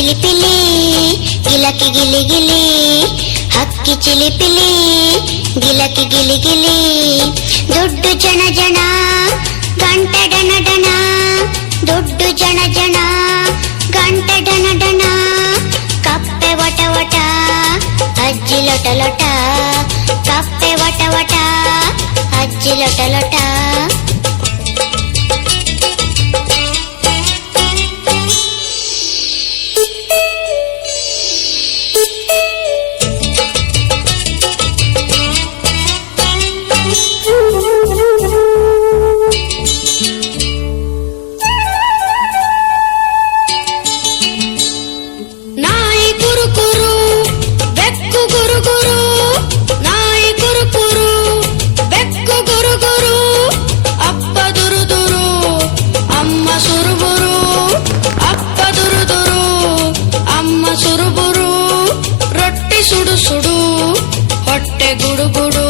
ಚಿಲಿಪಿಲಿ ಗಿಲಕಿ ಗಿಲಿ ಗಿಲಿ, ಹಕ್ಕಿ ಚಿಲಿಪಿಲಿ ಗಿಲಕಿ ಗಿಲಿ ಗಿಲಿ. ದುಡ್ಡು ಜನ ಜನ ಗಂಟೆ ಡನ ಡನ, ದುಡ್ಡು ಜನ ಜನ ಗಂಟೆ ಡನ ಡನ. ಕಪ್ಪೆ ವಟ ವಟ ಅಜ್ಜಿ ಲೊಟ ಲೊಟ, ಕಪ್ಪೆ ವಟ ವಟ ಅಜ್ಜಿ ಲೊಟ ಲೊಟ. ಸುಡು ಸುಡು ಹೊಟ್ಟೆ ಗುಡು ಗುಡು.